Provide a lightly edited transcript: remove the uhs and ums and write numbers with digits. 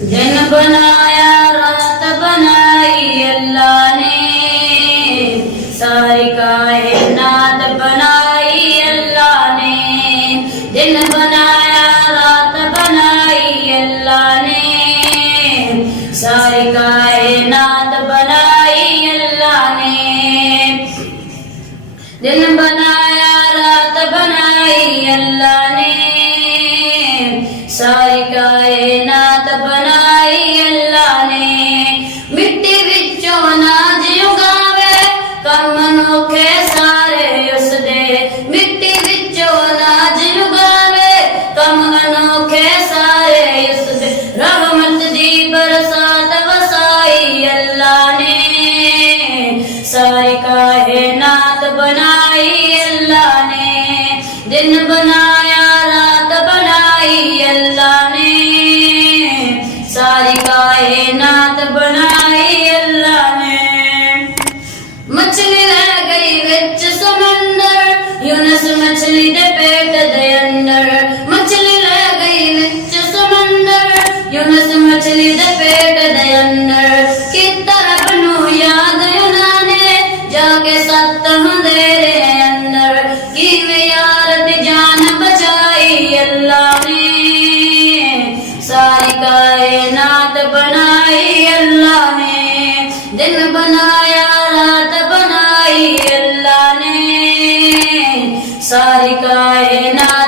दिन बनाया रात बनाई अल्लाह ने, सारी कायनात बनाई अल्लाह ने। दिन बनाया रात बनाई अल्लाह ने, सारी कायनात बनाई अल्लाह ने। दिन बनाया रात बनाई अल्लाह ने, सारी कायनात बनाई अल्लाह ने। मिट्टी विचों नाज उगावे काम अनोखे सारे उसदे, मिट्टी विचों नाज उगावे काम अनोखे सारे उसदे। रहमत दी बरसात वसाई अल्लाह ने, सारी कायनात बनाई अल्लाह ने। दिन बनाया रात बनाई अल्लाह ने, सारी कायनात बनाई अल्लाह ने। मछली रह गई विच समंदर, यूनुस मछली दे पेट दे अंदर। मछली रह गई विच समंदर, यूनुस मछली दे पेट दे अंदर। कि तरफ नू याद उन्होंने जाके सत अंधेरे अंदर। किवें यार दी जान बचाई अल्लाह ने, सारी कायनात बनाई अल्लाह ने। दिन बनाया रात बनाई अल्लाह ने, सारी कायनात